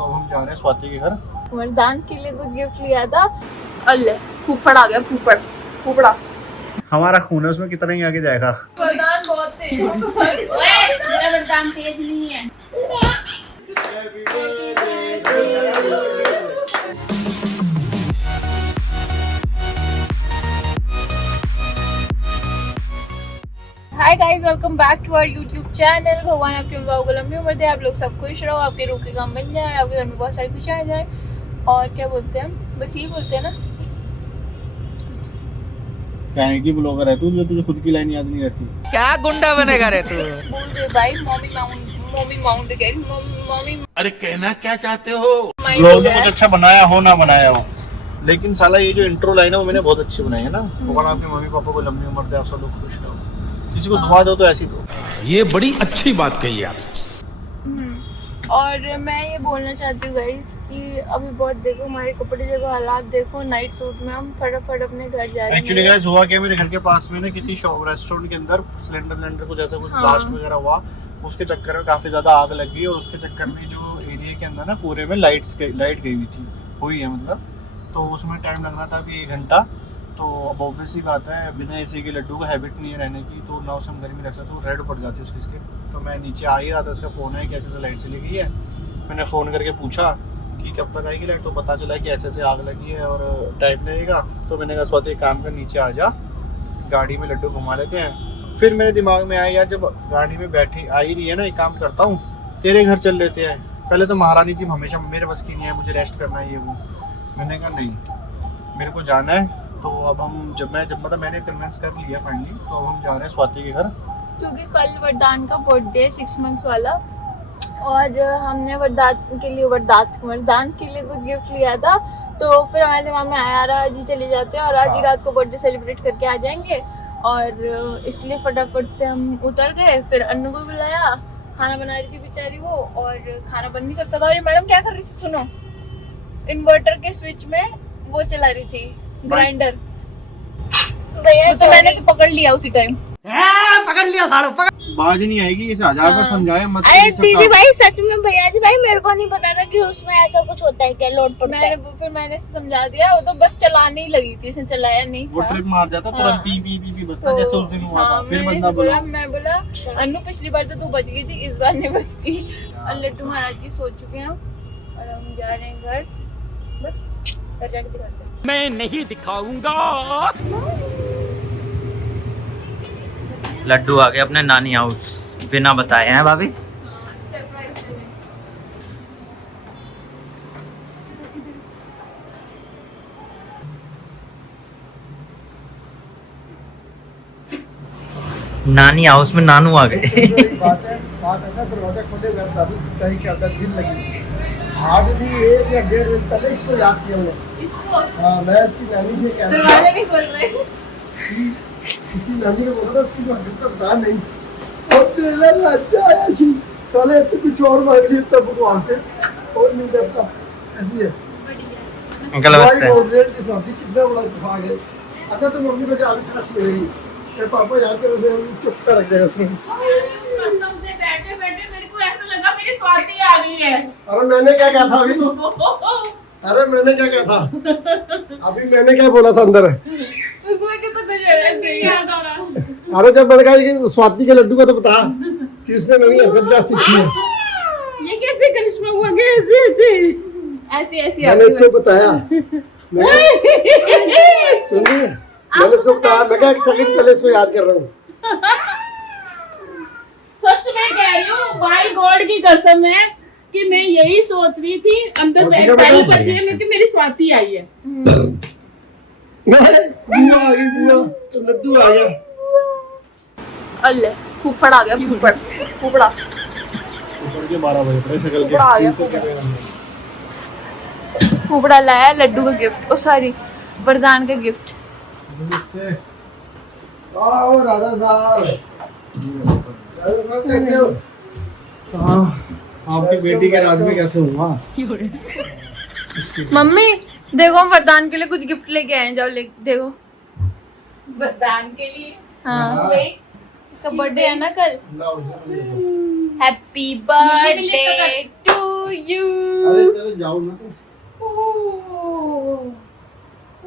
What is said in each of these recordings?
तो अब हम जा रहे हैं स्वाति के घर। वरदान के लिए कुछ गिफ्ट लिया था। अल्ले फूफड़ आ गया, फूफड़ा हमारा खून है उसमें, कितना ही आगे जाएगा। वरदान बहुत तेज मेरा वरदान तेज नहीं है। Hi guys, welcome back to our YouTube channel. भगवान आपके को लंबी उम्र दे, आप लोग सब खुश रहो, आपके रूह के काम बन जाए, आपके घर में बहुत सारी खुशियाँ आ जाए। और क्या बोलते हैं, बस यही बोलते हैं ना। क्या है कि ब्लॉगर है तू, जो तुझे खुद की लाइन याद नहीं रहती। क्या गुंडा बनेगा रे तू? बोल दे भाई, मम्मी माउंट कह रही, मम्मी। अरे कहना क्या चाहते हो? ब्लॉग में कुछ अच्छा बनाया हो ना बनाया हो, लेकिन साला ये जो इंट्रो लाइन है वो मैंने बहुत अच्छी बनाई है ना। भगवान आपके मम्मी पापा को लंबी उम्र दे, आप सब लोग खुश रहो। किसी को दुआ दो तो ऐसी दो। ये बड़ी अच्छी बात कही आप। और मैं ये बोलना चाहती हूँ गाइस कि अभी बहुत देखो हमारे कपड़े, देखो हालात देखो। नाइट सूट में हम फटाफट अपने घर जा रहे हैं। एक्चुअली गाइस हुआ क्या, मेरे घर के पास में ना किसी शॉप रेस्टोरेंट के अंदर सिलेंडर कुछ ऐसा कुछ ब्लास्ट वगैरह हुआ, उसके चक्कर में काफी ज्यादा आग लग गई। और उसके चक्कर में जो एरिया के अंदर ना पूरे में लाइट गई हुई है मतलब। तो उसमें टाइम लगना था अभी 1 घंटा। तो अब ऑब्वियसली बात है, बिना एसी के लड्डू का हैबिट नहीं है रहने की, तो ना उसे हम घर में रख सकते, तो रेड पड़ जाती है उसकी स्किन। तो मैं नीचे आ ही रहा था, इसका फ़ोन है कि ऐसे से लाइट चली गई है। मैंने फ़ोन करके पूछा कि कब तक आएगी लाइट, तो पता चला कि ऐसे से आग लगी है और टाइम लगेगा। तो मैंने कहा स्वाति एक काम कर, नीचे आ जा, गाड़ी में लड्डू घुमा लेते हैं। फिर मेरे दिमाग में आया यार, जब गाड़ी में बैठी आ ही रही है ना, एक काम करता हूँ तेरे घर चल लेते हैं। पहले तो महारानी जी हमेशा मेरे बस की नहीं है, मुझे रेस्ट करना है ये वो। मैंने कहा नहीं, मेरे को जाना है। तो अब हम जब मतलब मैंने कन्विंस कर लिया फाइनली, तो अब हम जा रहे हैं स्वाति के घर। क्योंकि कल वरदान का बर्थडे है, 6 मंथ्स वाला। और हमने वरदान के लिए कुछ गिफ्ट लिया था। तो फिर हमारे दिमाग में आया यार आज ही चले जाते हैं और आज ही रात को बर्थडे सेलिब्रेट करके आ जाएंगे। और इसलिए फटाफट से हम उतर गए। फिर अन्नू को बुलाया, खाना बना रही थी बेचारी वो, और खाना बन नहीं सकता था। और ये मैडम क्या कर रही थी सुनो, इन्वर्टर के स्विच में वो चला रही थी, ग्राइंडर। भैया तो मैंने से पकड़ लिया उसी टाइम। पकड़ लिया साड़ू, बाज नहीं आएगी, इसे 1000 बार समझाया मत। अरे दीदी भाई सच में भैया जी भाई, मेरे को नहीं पता था कि उसमें ऐसा कुछ होता है, क्या लोड पड़ता है। फिर मैंने समझा दिया, वो तो बस चलाने ही लगी थी, इसने चलाया नहीं वो था। ट्रिप मार जाता तुरंत, पी पी पी पी बजता, जैसे उस दिन हुआ था। फिर बंदा बोला, मैं बोला अन्नू पिछली बार तो तू बच गई थी, इस बार नहीं बचती। और लड्डू महाराज जी सो चुके हैं और हम जा रहे हैं घर। बस घर जाके दिखाते हैं। मैं नहीं दिखाऊंगा। लड्डू आ गए अपने नानी हाउस बिना बताए हैं भाभी। नानी हाउस में नानू आ गए। बात ऐसा दरवाजा खोले घर दादी सच्चाई के अंदर दिल लगी। हार्डली 1 या 1.5 दिन पहले इसको याद किया मैंने। इसको हाँ, मैं इसकी नानी से कह रहा दरवाजा नहीं खोल रहे। इसकी नानी ने बोला था इसकी बात तो बता नहीं। और तेरा राजा आया छी साले, तो कुछ और मांग लिया तब भगवान से, और नहीं करता। ऐसी है अंकल नमस्ते। ऑलरेडी की शादी कितना बड़ा इत्तेफाक है। अच्छा तो मम्मी को जान कर सवेरी मेरे पापा यहाँ के वजह चुपता रख जाएगा इसमें। कसम से बैठे मेरे को ऐसा लगा मेरी स्वाति आ गई है। अरे मैंने क्या कहा था अभी मैंने क्या बोला था अंदर। उसमें कितना कुछ नहीं याद आ रहा। अरे जब मैंने कहा कि स्वाति के लड्डू का तो बता कि उसने नई हरकत क्या सीखी है। ये कैसे करिश्मा हुआ, ऐसे मैंने इसको बताया, सुनिए मैंने इसको बताया, मैं क्या 1 सेकंड पहले इसको याद कर रहा हूँ। सच में कह रही हूँ, बाय गॉड की कसम है कि मैं यही सोच रही थी अंदर पहली बची है कि मेरी स्वाति आई है। बुआ आ गई, बुआ लड्डू आ गया। अल्ले फूफड़ आ गया, फूफड़ा ऊपर के 12 बजे पड़े शक्ल फूफड़ा आ गया, फूफड़ा लाया लड्डू का गिफ्ट, ओ सॉरी वरदान का गिफ्ट। आओ राजा साहब कैसे हो? आपकी बेटी के राज में कैसे हुआ? मम्मी देखो हम वरदान के लिए कुछ गिफ्ट लेके आए हैं, जाओ ले देखो। वरदान के लिए? हाँ इसका बर्थडे है ना कल। Happy birthday to you. अरे पहले जाओ ना तुम।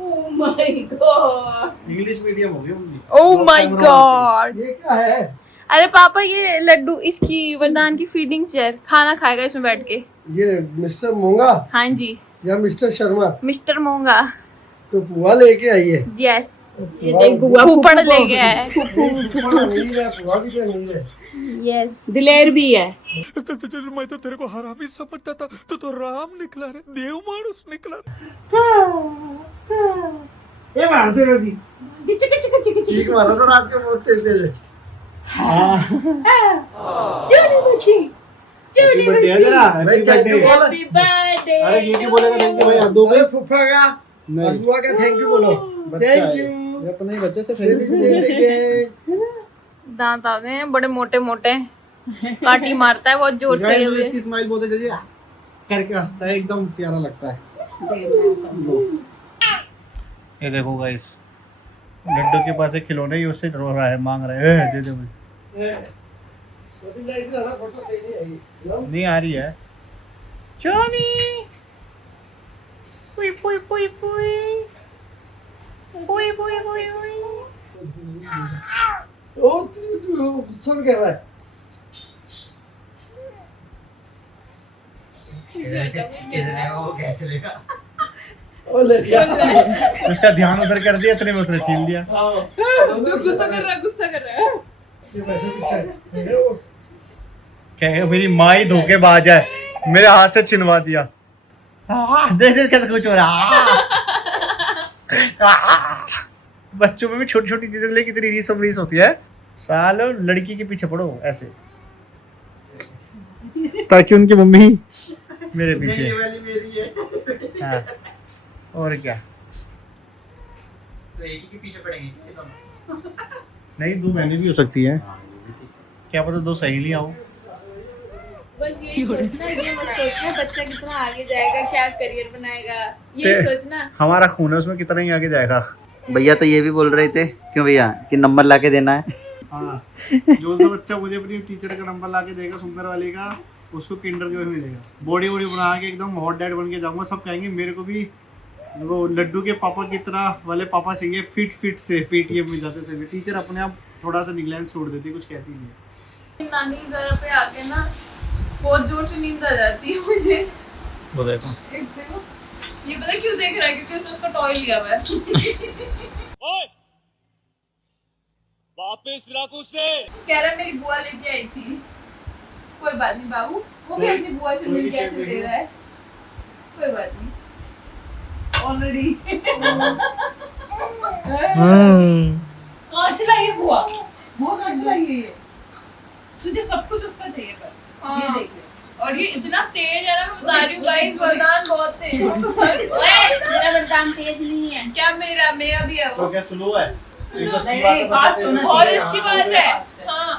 Oh my god. English medium हो गई उनकी। Oh my god. ये क्या है? अरे पापा ये लड्डू इसकी वरदान की फीडिंग चेयर, खाना खाएगा इसमें बैठ के। ये मिस्टर मोंगा हाँ जी या मिस्टर शर्मा? मिस्टर मोंगा। तो पुआ लेके आई है। यस ये देख बुआ फूफड़ ले गया है। अमीर है, पुआ भी तो अमीर है। यस दिलेर भी है। मैं तो तेरे को हरामी समझता था, तो राम निकला रे, देव मानुस निकला। ये मारते रसी। ठीक मारा था रात के बहुत तेज है। चोरी बच्ची हैप्पी बर्थडे है तेरा। Happy birthday. Happy birthday. अरे ये बोलेगा थैंक यू भाई, हाथ दो भाई। फुफा का और बुआ का थैंक यू बोलो। Thank you. ये अपने बच्चे से खरीदी के दांत आ गए हैं बड़े मोटे मोटे। काटी मारता है बहुत जोर से। गाइस इसकी स्माइल बहुत है, करके हंसता है, एकदम प्यारा लगता है। ये देखो गाइस, लड्डू के पास एक खिलौना ही उससे रो रहा है, मांग रहा है, दे दे मुझे। फोटो सही नहीं आ रही है। चोनी पुई पुई पुई पुई पुई पुई पुई पुई। ओ तू गुस्सा कर रहा है। उसका ध्यान उधर कर दिया, इतने में उसने छीन लिया। गुस्सा कर रहा है। कहे मेरी माँ ही धोखेबाज है, मेरे हाथ से छिनवा दिया। देख देख कैसे कुछ हो रहा। बच्चों में भी छोटी छोटी चीजों के लिए कितनी रीस होती है। सालो लड़की के पीछे पड़ो ऐसे, ताकि उनकी मम्मी मेरे पीछे। हाँ। और क्या, तो एक ही के पीछे पड़ेंगे नहीं 2 महीने भी हो सकती है, क्या पता 2 सहेलियां हो। बस यही सोचना, ये मत सोचना बच्चा कितना आगे जाएगा, क्या करियर बनाएगा, ये सोचना। हमारा खून है उसमें, कितना ही आगे जाएगा। भैया तो ये भी बोल रहे थे, क्यों भैया, कि नंबर लाके देना है। हाँ, जो सा बच्चा मुझे अपनी टीचर का नंबर लाके देगा, सुंदर वाले का, उसको किंडर जॉय मिलेगा। बॉडी वॉडी बना के एकदम हॉट डैड बन के जाऊंगा। सब कहेंगे मेरे को भी वो लड्डू के पापा की तरह वाले पापा चाहिए, फिट से पेटीएम में जाते थे। टीचर अपने आप थोड़ा सा निगलेंस छोड़ देती, कुछ कहती नहीं। नानी घर पे आके ना बहुत जोर से नींद आ जाती है मुझे। वो देखो, ये पता क्यों देख रहा है, क्योंकि उसने उसका टॉय लिया हुआ है। वापस रख उसे। कह रहा है मेरी बुआ लेके आई थी। कोई बात नहीं बाबू, वो भी अपनी बुआ से मिल के ऐसे दे रहा है। कोई बात नहीं, ऑलरेडी कांच लाई है बुआ, वो कांच लाई है। ये तुझे सब कुछ उसका चाहिए पर ये देख ले। और ये इतना तेज है ना, मैं बता रही हूँ गाइस, वरदान बहुत तेज है। मेरा वरदान तेज नहीं है। क्या मेरा भी है वो। तो क्या स्लो है? नहीं, फास्ट होना बहुत चाहिए। अच्छी बात है। हाँ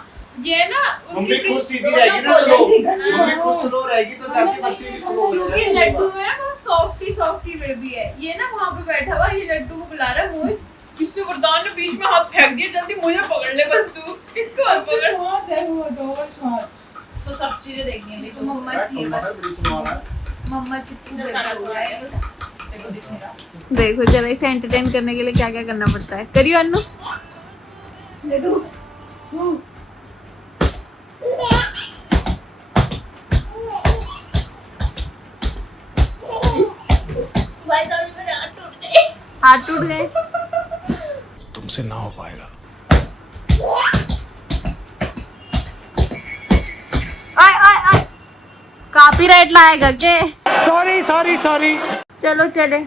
ये ना मम्मी खुद सीधी रहेगी ना, स्लो मम्मी खुद स्लो रहेगी तो जाके बच्चे भी स्लो हो क्योंकि जाएंगे। लड्डू में ना बहुत सॉफ्टी बेबी है। ये ना वहाँ पे बैठा हुआ, ये लड्डू को बुला रहा है। मोहित किसने वरदान ने बीच में हाथ फेंक दिया, जल्दी मुझे पकड़ ले बस तू, इसको मत पकड़। बहुत है वो दो शॉट। तो सब चीजें देखनी है तो मम्मा चाहिए बस, मम्मा चित्तू बैठा हुआ है। देखो जरा इसे एंटरटेन करने के लिए क्या क्या करना पड़ता है। करियो अन्नू। लड्डू भाई साहब मेरे हाथ टूट गए। हाथ टूट गए। तुमसे ना हो पाएगा। आय कॉपीराइट लाएगा के? सॉरी। चलो चले।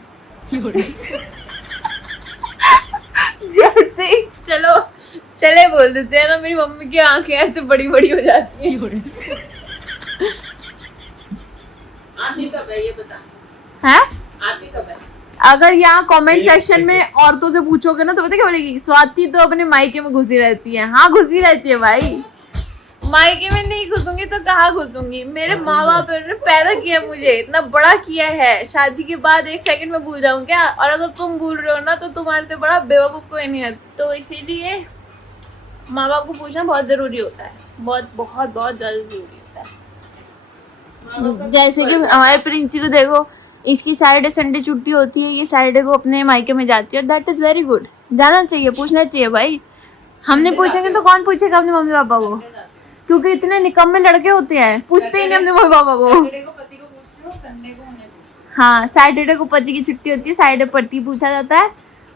जैसे ही चले बोल देते हैं ना, मेरी मम्मी की आंखें ऐसे बड़ी बड़ी हो जाती हैं। आदमी कब है ये बता, हैं? आदमी कब है? अगर यहाँ कमेंट सेक्शन में औरतों से पूछोगे ना तो पता क्या बोलेगी, स्वाति तो अपने मायके में घुसी रहती है। हाँ घुसी रहती है भाई, मायके में नहीं घुसूंगी तो कहाँ घुसूंगी। मेरे माँ बाप ने पैदा किया, मुझे इतना बड़ा किया है, शादी के बाद 1 सेकंड में भूल जाऊँ क्या? और अगर तुम भूल रहे हो ना तो तुम्हारे से बड़ा बेवकूफ कोई नहीं है। तो इसीलिए माँ बाप को पूछना बहुत जरूरी होता है, बहुत बहुत बहुत ज्यादा जरूरी होता है। जैसे कि हमारे प्रिंसी को देखो, इसकी सैटरडे संडे छुट्टी होती है, ये सैटरडे को अपने मायके में जाती है। दैट इज वेरी गुड, जाना चाहिए, पूछना चाहिए भाई। हमने पूछेंगे तो कौन पूछेगा अपने मम्मी पापा को, क्योंकि इतने निकम्मे लड़के होते हैं, पूछते ही नहीं अपने मम्मी पापा को। सैटरडे को पति को पूछते हो, संडे को उन्हें पूछते हाँ, सैटरडे को पति की छुट्टी होती है, सैटरडे पति पूछा जाता है,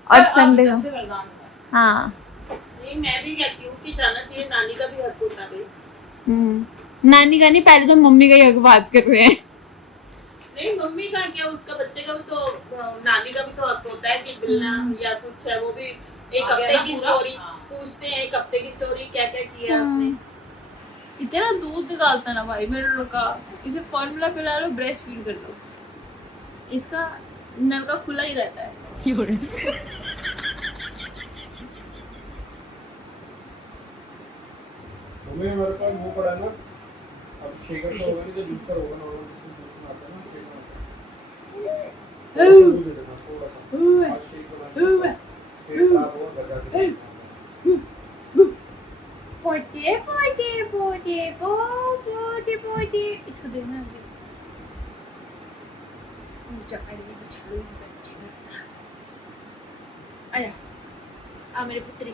और संडे को सबसे वरदान होता है। हाँ। नहीं, मैं भी कहती हूँ कि जाना चाहिए, नानी का भी हक होता है। नानी का नहीं, पहले तो मम्मी का ही हक बात कर रहे हैं। नहीं, मम्मी का क्या, उसका बच्चे का भी तो, नानी का भी तो हक होता है कि मिलना या कुछ है, वो भी एक हफ्ते की स्टोरी पूछते हैं, एक हफ्ते की स्टोरी क्या क्या किया उसने। इतना दूध निकालता ना भाई मेरे लड़का, इसे फॉर्मूला पिला लो, ब्रेस्ट फीड कर दो, इसका नल का खुला ही रहता है। हमें हमारे पास वो पड़ा ना, अब शेकर तो होगा नहीं तो जूसर होगा ना, जिसमें जूस आता है ना, शेकर दे देना थोड़ा सा, आज शेक बना के खराब होगा घर जाके। पोते पोते पोते पोते पोते, इसको देखना है। ऊंचा कर दे, बिछाओ बच्चे लगता। आया, आ मेरी पुत्री,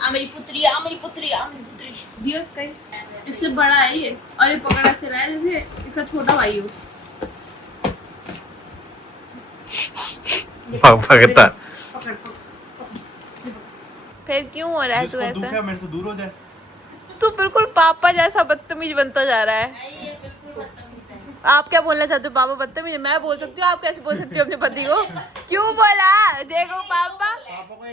आ मेरी पुत्री, आ मेरी पुत्री, आ मेरी पुत्री। दियो इसका ही, इससे बड़ा है ये, और ये पकड़ा से रहा है जैसे इसका छोटा भाई हो। पकड़ता फिर क्यों हो रहा है तू जिसको दुख ऐसा? है मेरे से दूर हो जाए। तू बिल्कुल पापा जैसा बदतमीज बनता जा रहा है। आप क्या बोलना चाहते हो? पापा बदतमीज? मैं बोल सकती हूँ, आप कैसे बोल सकती हो अपने पति को? क्यों बोला? देखो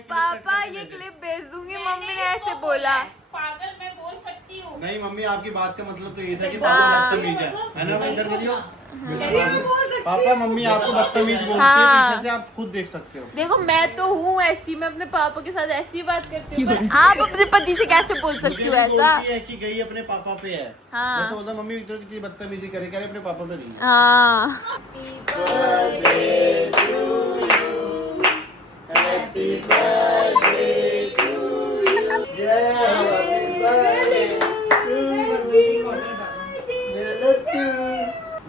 पापा ये क्लिप भेज दूंगी, मम्मी ने ऐसे बोला। पागल मैं बोल सकती हूँ। नहीं मम्मी, आपकी बात का मतलब तो ये था कि पापा बदतमीज है ना? मैं इधर करियो। पापा मम्मी आपको बदतमीज बोलते हैं, पीछे से आप खुद देख सकते हो। देखो मैं तो हूँ ऐसी, मैं अपने पापा के साथ ऐसी बात करती हूँ, पर आप अपने पति से कैसे बोल सकती हो ऐसा? है कि गई अपने पापा पे है। हाँ। मैं सोचता मम्मी तो कितनी बदतमीजी करे, कह रहे अपने पापा पे गई है। हाँ।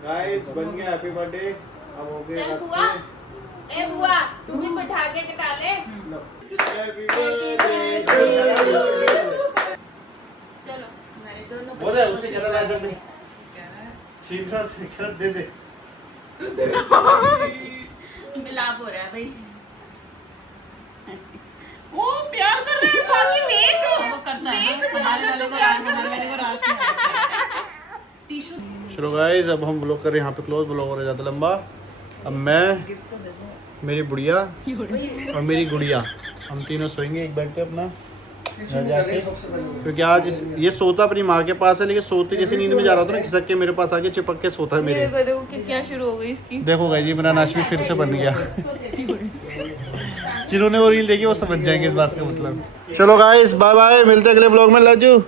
गाइस बन गया हैप्पी बर्थडे। अब हो गए चल बुआ, ए बुआ, तू भी बैठा के कटा ले। चलो मैंने दोनों वो दे उसे करा ला दे, सीधा से करा दे दे। मिलाप हो रहा है भाई। वो प्यार कर रहे हैं साथी, देख वो करता है ना, हमारे वाले को रास, हमारे वाले को रास नहीं आता। टिश्यू चलो गाइस, अब हम ब्लॉग कर रहे हैं यहाँ पे क्लोज, ब्लॉग हो रहा है ज़्यादा लंबा। अब मैं, मेरी बुढ़िया और मेरी गुड़िया, हम तीनों सोएंगे एक बेड पे अपना घर जाके, क्योंकि आज ये सोता अपनी माँ के पास है, लेकिन सोते जैसे नींद में जा रहा था ना, खिसक के मेरे पास आके चिपक के सोता है मेरे। देखो किसियाँ शुरू हो गई इसकी। देखो गाइस, जी मेरा नाश भी फिर से बन गया। जिन्होंने वो रील देखी वो समझ जाएंगे इस बात का मतलब। चलो गाइस, बाय बाय, मिलते हैं अगले ब्लॉग में। लज्जू।